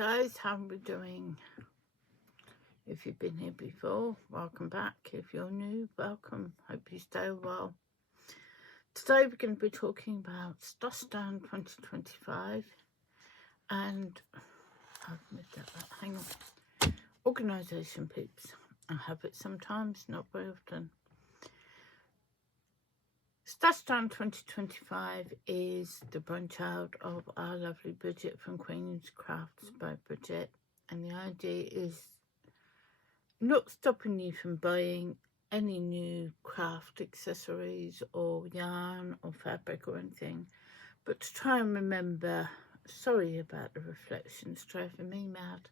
guys, how are we doing? If you've been here before, welcome back. If you're new, welcome. Hope you stay well. Today we're going to be talking about Dustdown 2025 and I've missed that. Hang on. Organisation peeps. I have it sometimes, not very often. Dustdown 2025 is the brainchild of our lovely Bridget from Queen's Crafts by Bridget, and the idea is not stopping you from buying any new craft accessories or yarn or fabric or anything, but to try and remember, sorry about the reflections driving me mad,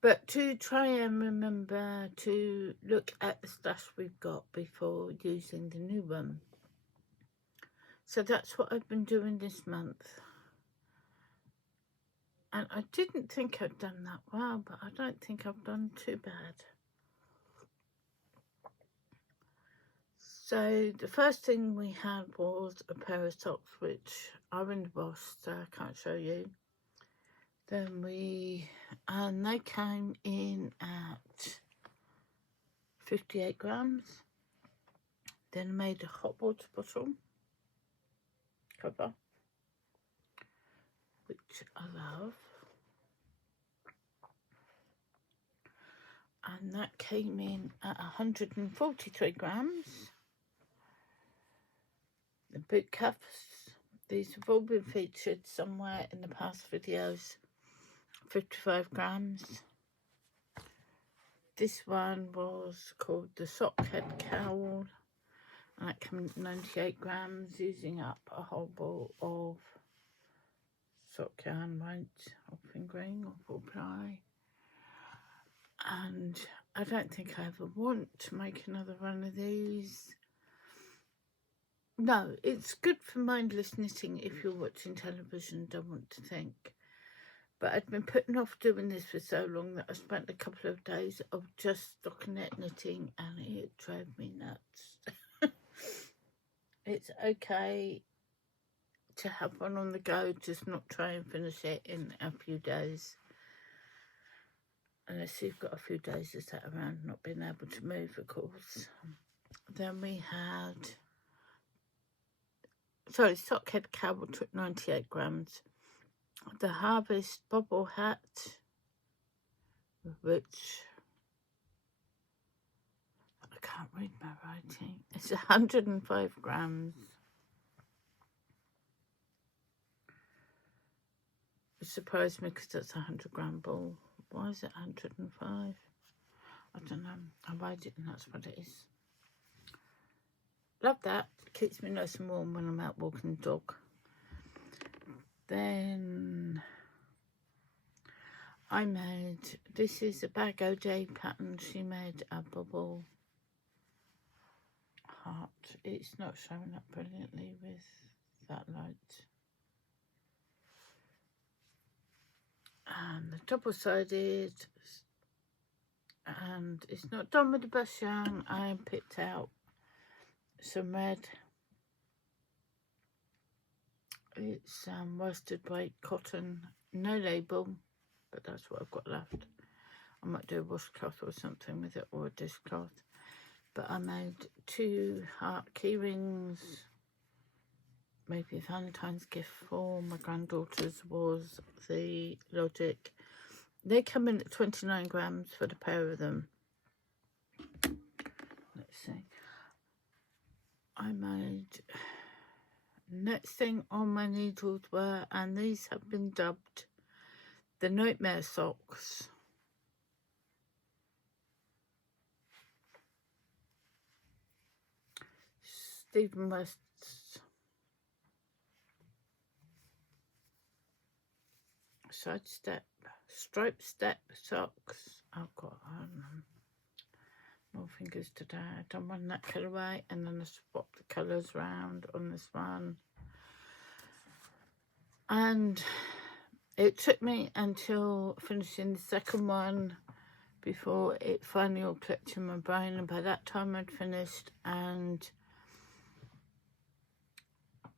but to try and remember to look at the stash we've got before using the new one. So that's what I've been doing this month. And I didn't think I'd done that well, but I don't think I've done too bad. So the first thing we had was a pair of socks, which are in the wash, so I can't show you. Then they came in at 58 grams. Then I made a hot water bottle cover, which I love. And that came in at 143 grams. The boot cuffs, these have all been featured somewhere in the past videos. 55 grams. This one was called the Sock Head Cowl, and that came in 98 grams, using up a whole ball of sock yarn weight or fingering or full ply. And I don't think I ever want to make another one of these. No, it's good for mindless knitting if you're watching television and don't want to think. But I'd been putting off doing this for so long that I spent a couple of days of just stockinette knitting, and it drove me nuts. It's okay to have one on the go, just not try and finish it in a few days. Unless you've got a few days to sit around not being able to move, of course. Then we had... Sock Head Cowl took 98 grams. The Harvest Bobble Hat, which I can't read my writing. It's 105 grams. It surprised me because that's a 100-gram ball. Why is it 105? I don't know. I weighed it and that's what it is. Love that. Keeps me nice and warm when I'm out walking the dog. Then I made, this is a Bag OJ pattern. She made a bubble heart. It's not showing up brilliantly with that light. And the double-sided, and it's not done with the best yarn. I picked out some red. It's worsted weight cotton, no label, but that's what I've got left. I might do a washcloth or something with it, or a dishcloth. But I made 2 heart key rings. Maybe a Valentine's gift for my granddaughters was the Logic. They come in at 29 grams for the pair of them. Let's see. I made... Next thing on my needles were, and these have been dubbed the Nightmare Socks. Stephen West's Sidestep, Striped Step Socks. I've got more fingers today. I've done one that colourway, and then I swapped the colours around on this one. And it took me until finishing the second one before it finally all clicked in my brain, and by that time I'd finished, and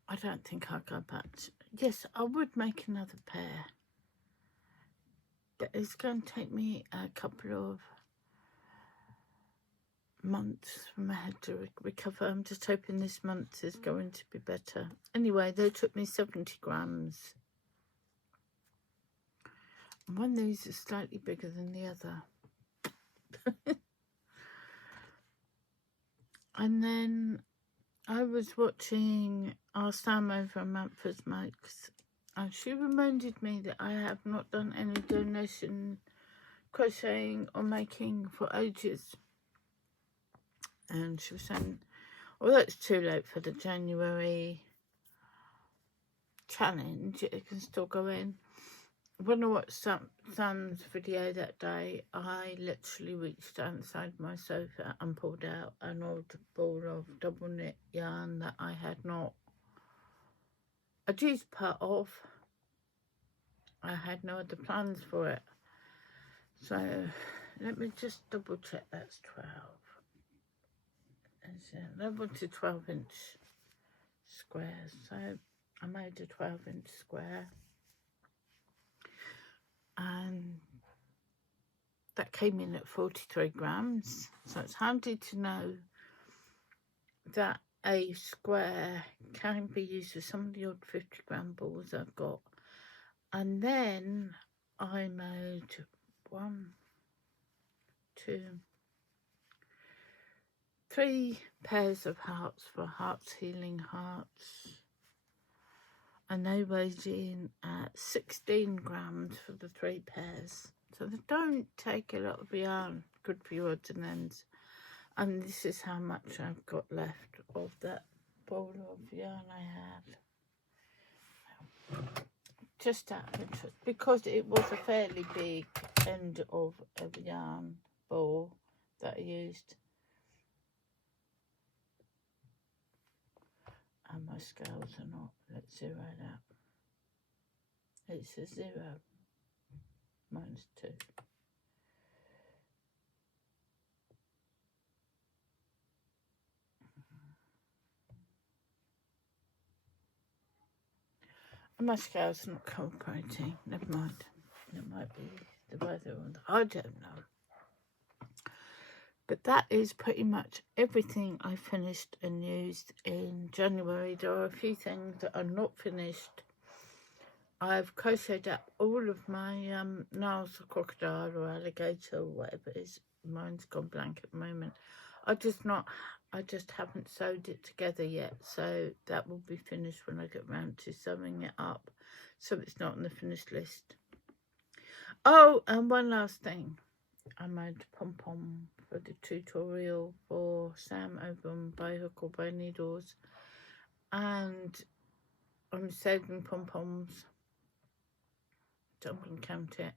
I don't think I'll go back to... Yes, I would make another pair. It's going to take me a couple of months for my head to recover. I'm just hoping this month is going to be better. Anyway, they took me 70 grams. One of these is slightly bigger than the other. And then I was watching our Sam over on Manford's Makes, and she reminded me that I have not done any donation crocheting or making for ages. And she was saying, although it's too late for the January challenge, it can still go in. When I watched Sam's video that day, I literally reached outside my sofa and pulled out an old ball of double knit yarn that I had not used part of. I had no other plans for it. So let me just double check that's 12. It's 11 to 12 inch squares. So I made a 12-inch square. And that came in at 43 grams. So it's handy to know that a square can be used with some of the odd 50-gram balls I've got. And then I made 1, 2, 3 pairs of hearts for Hearts Healing Hearts. And they weighed in at 16 grams for the 3 pairs. So they don't take a lot of yarn, good for your odds and ends. And this is how much I've got left of that ball of yarn I had. Just out of interest, because it was a fairly big end of a yarn ball that I used. And my scales are not. Let's zero it out. It's a 0. Mine's 2. And my scales are not cooperating. Never mind. It might be the weather or I don't know. But that is pretty much everything I finished and used in January. There are a few things that are not finished. I've crocheted up all of my nails of crocodile or alligator or whatever it is. Mine's gone blank at the moment. I just haven't sewed it together yet. So that will be finished when I get round to sewing it up. So it's not on the finished list. Oh, and one last thing. I made pom-pom for the tutorial for Sam over on By Hook or By Needles. And I'm saving pom-poms. So I'm going to count it.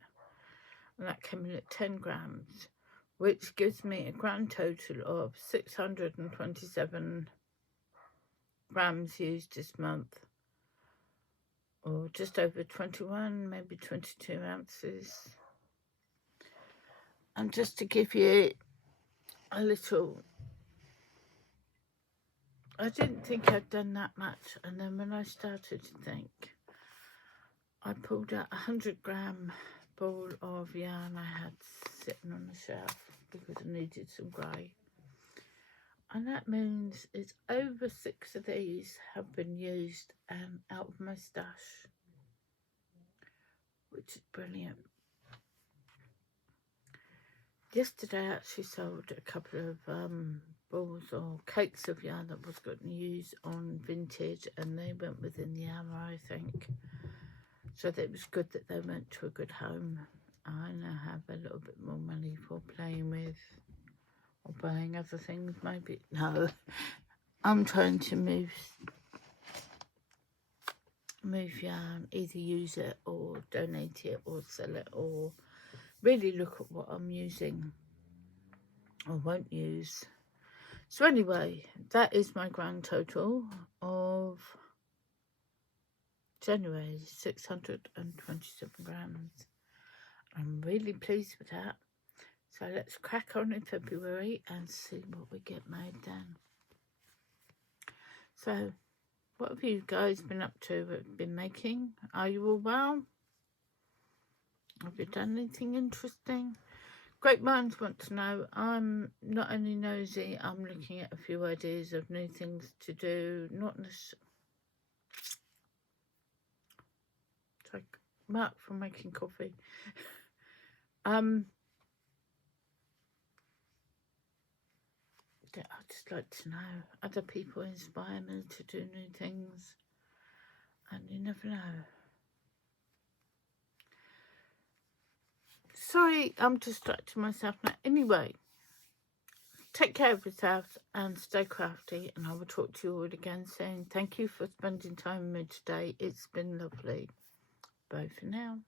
And that came in at 10 grams, which gives me a grand total of 627 grams used this month. Or just over 21, maybe 22 ounces. And just to give you a little, I didn't think I'd done that much. And then when I started to think, I pulled out a 100-gram ball of yarn I had sitting on the shelf because I needed some grey. And that means it's over 6 of these have been used out of my stash, which is brilliant. Yesterday I actually sold a couple of balls or cakes of yarn that I was going to use on Vintage, and they went within the hour, I think. So that it was good that they went to a good home. I now have a little bit more money for playing with or buying other things, maybe. No, I'm trying to move yarn, either use it or donate it or sell it, or really look at what I'm using or won't use. So anyway, that is my grand total of January, 627 grams. I'm really pleased with that. So let's crack on in February and see what we get made then. So what have you guys been up to, been making? Are you all well? Have you done anything interesting? Great minds want to know. I'm not only nosy, I'm looking at a few ideas of new things to do. Not necessarily. It's like Mark for making coffee. I'd just like to know. Other people inspire me to do new things, and you never know. Sorry, I'm distracting myself now. Anyway, take care of yourselves and stay crafty, and I will talk to you all again soon. Thank you for spending time with me today. It's been lovely. Bye for now.